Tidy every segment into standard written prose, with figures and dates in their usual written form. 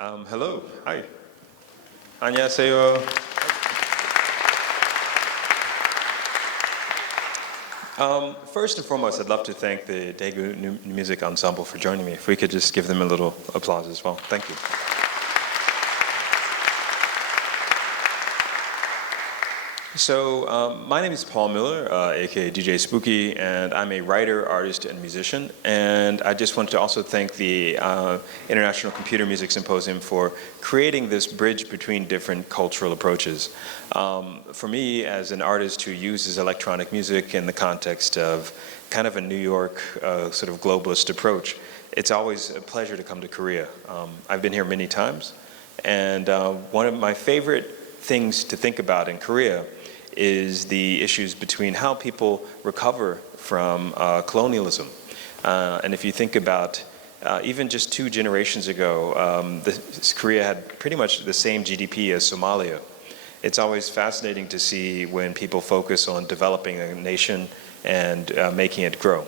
Hello. Hi. 안녕하세요. First and foremost, I'd love to thank the Daegu New Music Ensemble for joining me. If we could just give them a little applause as well. Thank you. So my name is Paul Miller, aka DJ Spooky, and I'm a writer, artist, and musician. And I just want to also thank the International Computer Music Symposium for creating this bridge between different cultural approaches. For me, as an artist who uses electronic music in the context of kind of a New York sort of globalist approach, it's always a pleasure to come to Korea. I've been here many times, and one of my favorite things to think about in Korea is the issues between how people recover from colonialism. And if you think about even just 2 generations ago, Korea had pretty much the same GDP as Somalia. It's always fascinating to see when people focus on developing a nation and making it grow.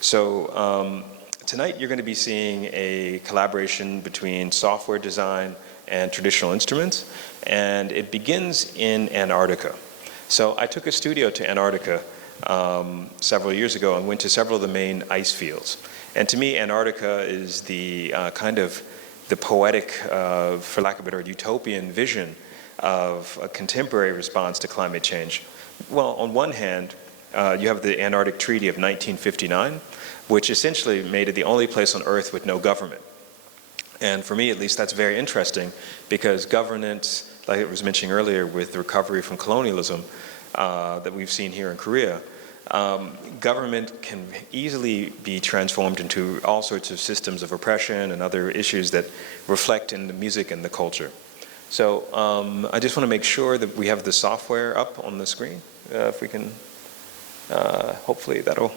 So tonight you're going to be seeing a collaboration between software design and traditional instruments, and it begins in Antarctica. So I took a studio to Antarctica several years ago and went to several of the main ice fields. And to me, Antarctica is the kind of the poetic, for lack of a better word, utopian vision of a contemporary response to climate change. Well, on one hand, you have the Antarctic Treaty of 1959, which essentially made it the only place on Earth with no government. And for me, at least, that's very interesting because governance, like I was mentioning earlier with the recovery from colonialism that we've seen here in Korea, government can easily be transformed into all sorts of systems of oppression and other issues that reflect in the music and the culture. So I just want to make sure that we have the software up on the screen. If we can, hopefully that'll,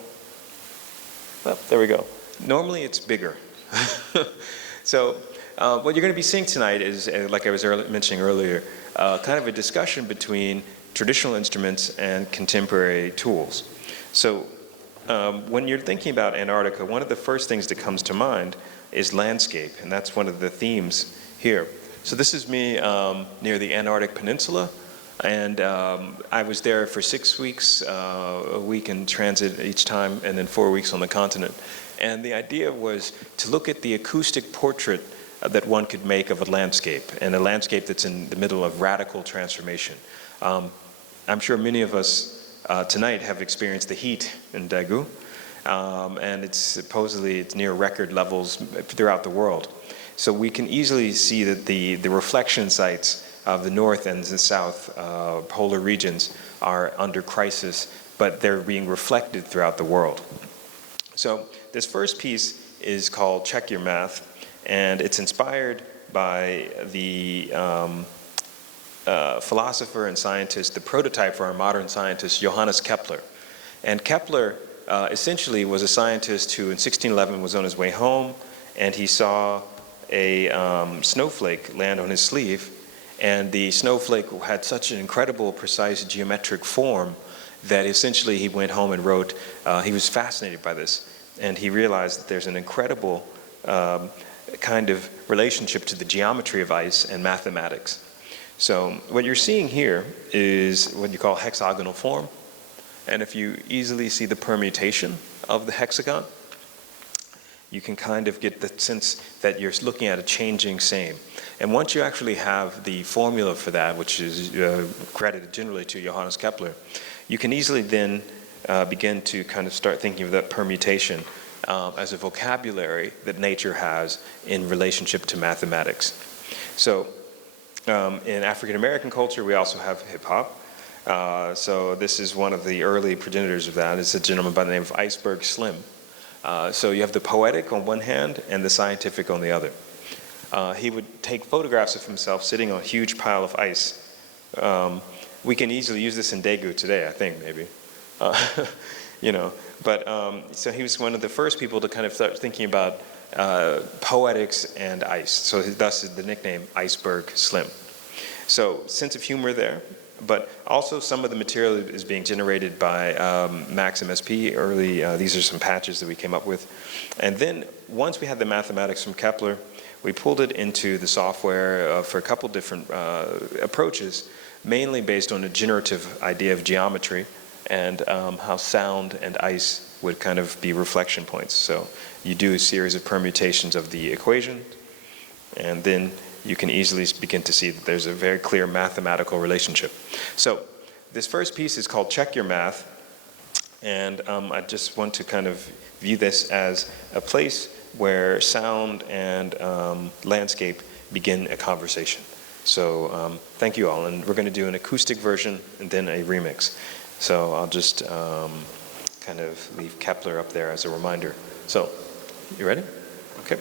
well, there we go. Normally it's bigger. So what you're going to be seeing tonight is, like I was mentioning earlier, kind of a discussion between traditional instruments and contemporary tools. So when you're thinking about Antarctica, one of the first things that comes to mind is landscape, and that's one of the themes here. So this is me near the Antarctic Peninsula, and I was there for 6 weeks, a week in transit each time, and then 4 weeks on the continent. And the idea was to look at the acoustic portrait that one could make of a landscape, and a landscape that's in the middle of radical transformation. I'm sure many of us tonight have experienced the heat in Daegu, and it's supposedly near record levels throughout the world. So we can easily see that the reflection sites of the north and the south polar regions are under crisis, but they're being reflected throughout the world. So this first piece is called Check Your Math, and it's inspired by the philosopher and scientist, the prototype for our modern scientist, Johannes Kepler. And Kepler essentially was a scientist who in 1611 was on his way home, and he saw a snowflake land on his sleeve, and the snowflake had such an incredible, precise geometric form that essentially he went home and wrote, he was fascinated by this, and he realized that there's an incredible kind of relationship to the geometry of ice and mathematics. So what you're seeing here is what you call hexagonal form, and if you easily see the permutation of the hexagon, you can kind of get the sense that you're looking at a changing same. And once you actually have the formula for that, which is credited generally to Johannes Kepler, you can easily then begin to kind of start thinking of that permutation as a vocabulary that nature has in relationship to mathematics. So in African American culture, we also have hip hop. So this is one of the early progenitors of that. It's a gentleman by the name of Iceberg Slim. So you have the poetic on one hand and the scientific on the other. He would take photographs of himself sitting on a huge pile of ice. We can easily use this in Daegu today, I think, maybe. You know, but so he was one of the first people to kind of start thinking about poetics and ice. So thus the nickname Iceberg Slim. So sense of humor there, but also some of the material is being generated by Max MSP early. These are some patches that we came up with. And then once we had the mathematics from Kepler, we pulled it into the software for a couple different approaches, mainly based on a generative idea of geometry and how sound and ice would kind of be reflection points. So you do a series of permutations of the equation, and then you can easily begin to see that there's a very clear mathematical relationship. So this first piece is called Check Your Math, and I just want to kind of view this as a place where sound and landscape begin a conversation. So thank you all, and we're going to do an acoustic version and then a remix. So I'll just kind of leave Kepler up there as a reminder. So, you ready? Okay.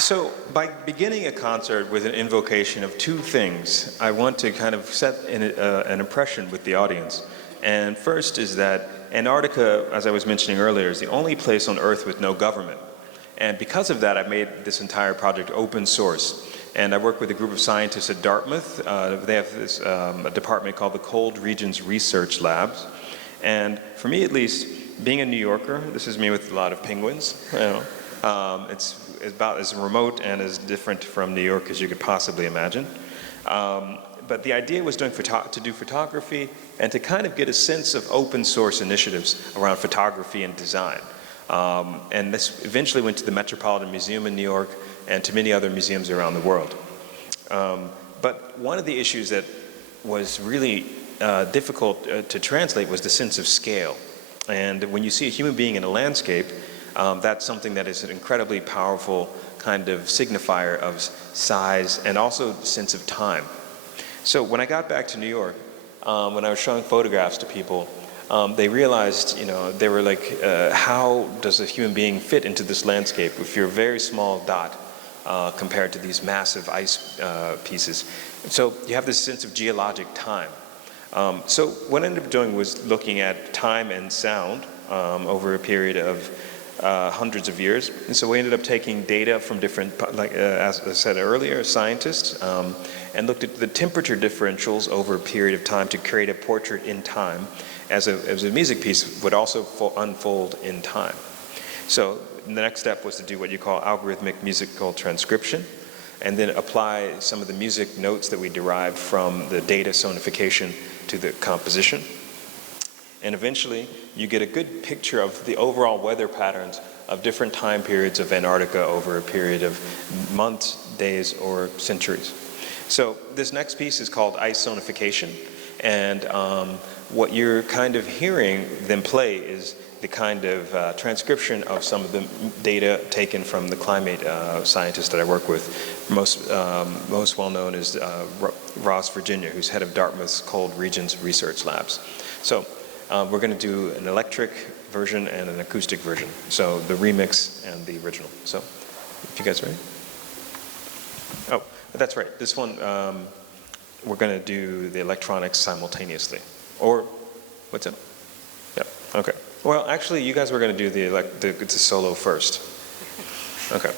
So by beginning a concert with an invocation of two things, I want to kind of set an impression with the audience. And first is that Antarctica, as I was mentioning earlier, is the only place on Earth with no government. And because of that, I've made this entire project open source. And I work with a group of scientists at Dartmouth. They have this a department called the Cold Regions Research Labs. And for me, at least, being a New Yorker, this is me with a lot of penguins. You know, it's about as remote and as different from New York as you could possibly imagine. But the idea was to do photography and to kind of get a sense of open source initiatives around photography and design. And this eventually went to the Metropolitan Museum in New York and to many other museums around the world. But one of the issues that was really difficult to translate was the sense of scale. And when you see a human being in a landscape, that's something that is an incredibly powerful kind of signifier of size and also sense of time. So when I got back to New York, when I was showing photographs to people, they realized, you know, they were like, how does a human being fit into this landscape if you're a very small dot compared to these massive ice pieces? So you have this sense of geologic time. So what I ended up doing was looking at time and sound over a period of hundreds of years. And so we ended up taking data from different, like as I said earlier, scientists, and looked at the temperature differentials over a period of time to create a portrait in time as a music piece would also unfold in time. So the next step was to do what you call algorithmic musical transcription, and then apply some of the music notes that we derived from the data sonification to the composition. And eventually, you get a good picture of the overall weather patterns of different time periods of Antarctica over a period of months, days, or centuries. So this next piece is called ice sonification, and what you're kind of hearing them play is the kind of transcription of some of the data taken from the climate scientists that I work with. Most well known is Ross Virginia, who's head of Dartmouth's Cold Regions Research Labs. So we're going to do an electric version and an acoustic version. So the remix and the original. So if you guys ready? Oh, that's right. This one, we're going to do the electronics simultaneously. Or, what's it? Yeah, okay. Well, actually, you guys were going to do the solo first. Okay.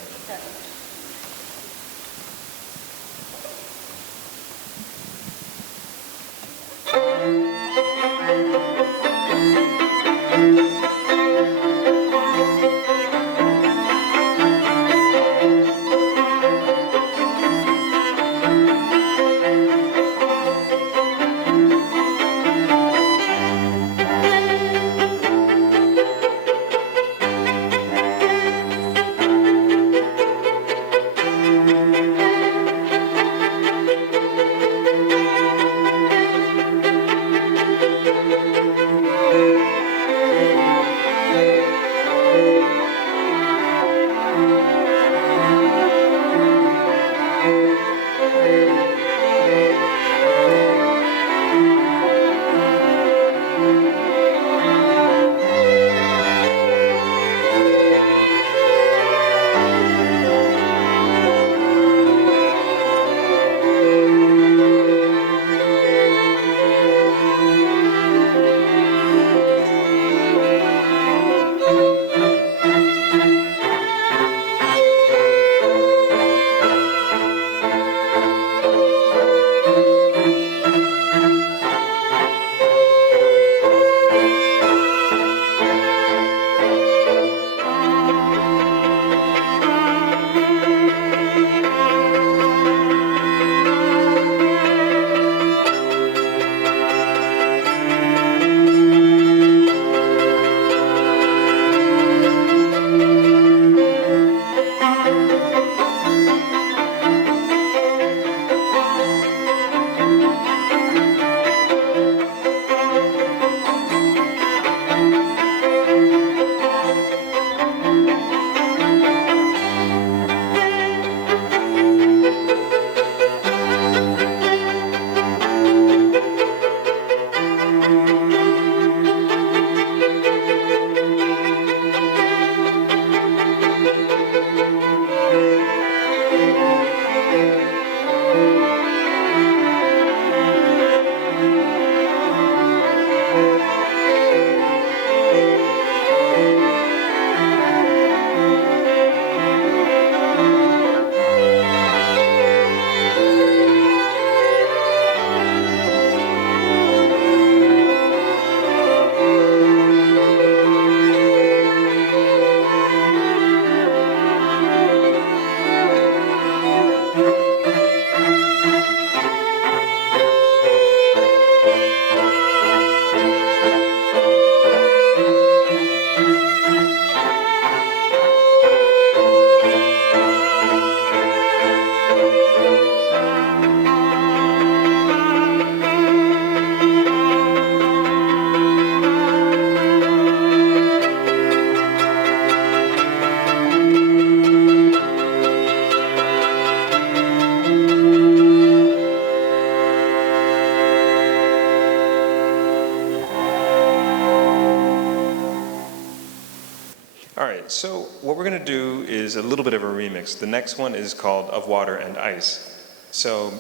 so what we're going to do is a little bit of a remix. The next one is called Of Water and Ice. So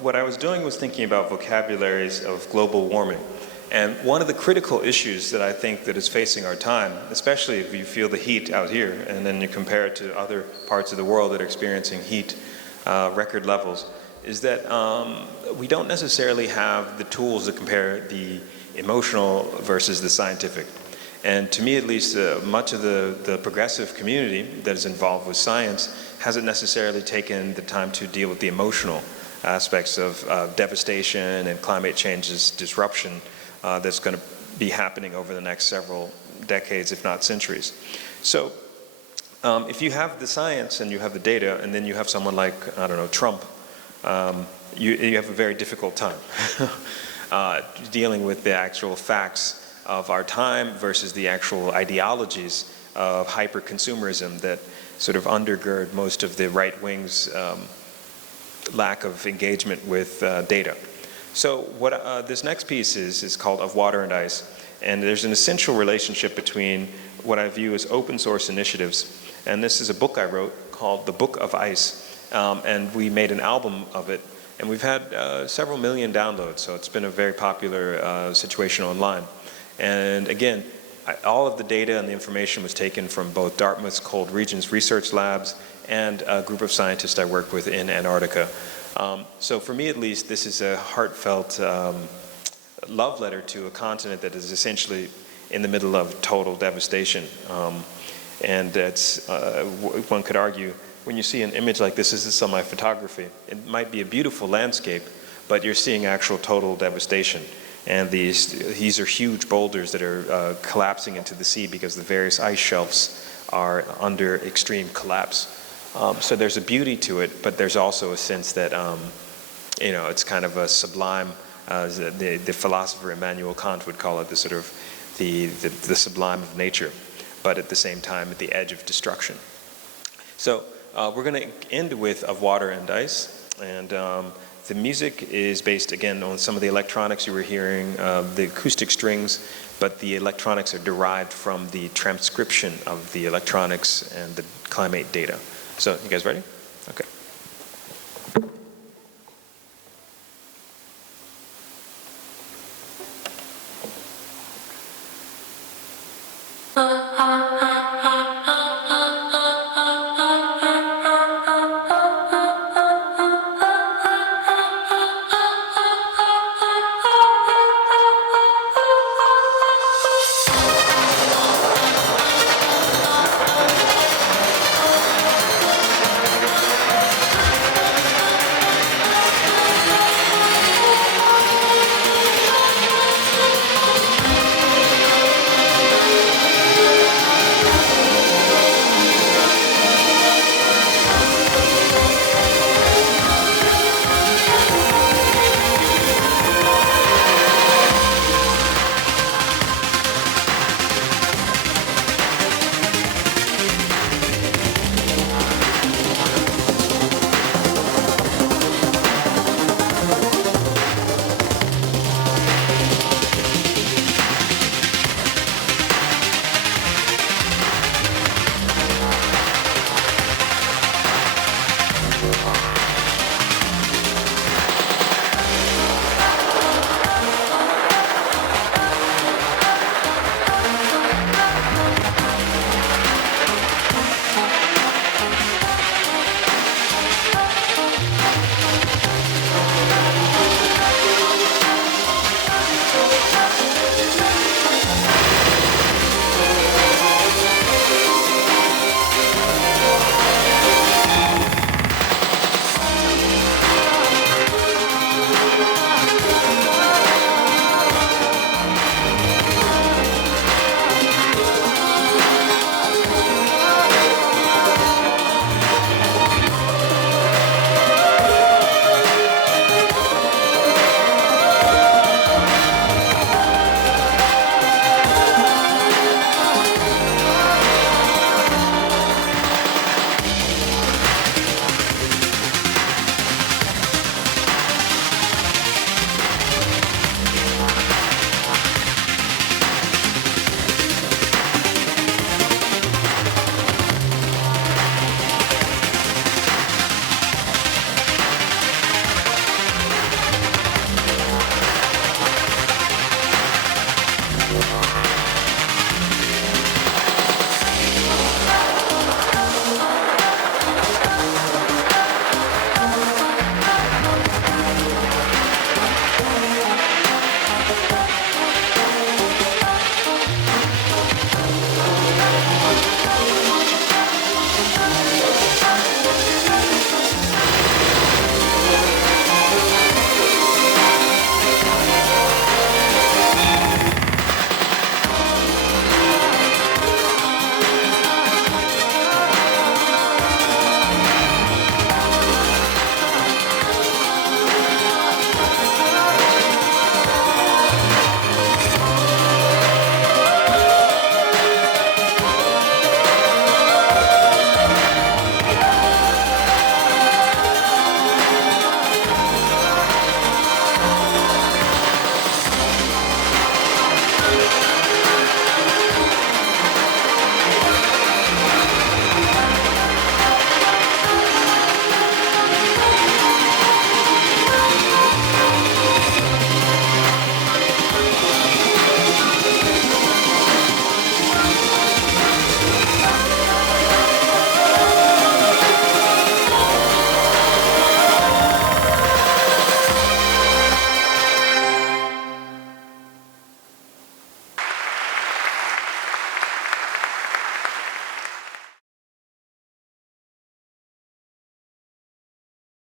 what I was doing was thinking about vocabularies of global warming. And one of the critical issues that I think that is facing our time, especially if you feel the heat out here and then you compare it to other parts of the world that are experiencing heat record levels, is that we don't necessarily have the tools to compare the emotional versus the scientific. And to me at least, much of the progressive community that is involved with science hasn't necessarily taken the time to deal with the emotional aspects of devastation and climate change's disruption that's going to be happening over the next several decades, if not centuries. So if you have the science and you have the data, and then you have someone like, I don't know, Trump, you have a very difficult time dealing with the actual facts of our time versus the actual ideologies of hyper-consumerism that sort of undergird most of the right wing's lack of engagement with data. So what this next piece is called Of Water and Ice, and there's an essential relationship between what I view as open source initiatives, and this is a book I wrote called The Book of Ice, and we made an album of it, and we've had several million downloads, so it's been a very popular situation online. And again, all of the data and the information was taken from both Dartmouth's Cold Regions Research Labs and a group of scientists I work with in Antarctica. So for me at least, this is a heartfelt love letter to a continent that is essentially in the middle of total devastation. And it's, one could argue, when you see an image like this is on my photography, it might be a beautiful landscape, but you're seeing actual total devastation. And these are huge boulders that are collapsing into the sea because the various ice shelves are under extreme collapse. So there's a beauty to it, but there's also a sense that you know, it's kind of a sublime, the philosopher Immanuel Kant would call it, the sort of the sublime of nature, but at the same time at the edge of destruction. So we're going to end with Of Water and Ice, and the music is based again on some of the electronics you were hearing, the acoustic strings, but the electronics are derived from the transcription of the electronics and the climate data. So you guys ready?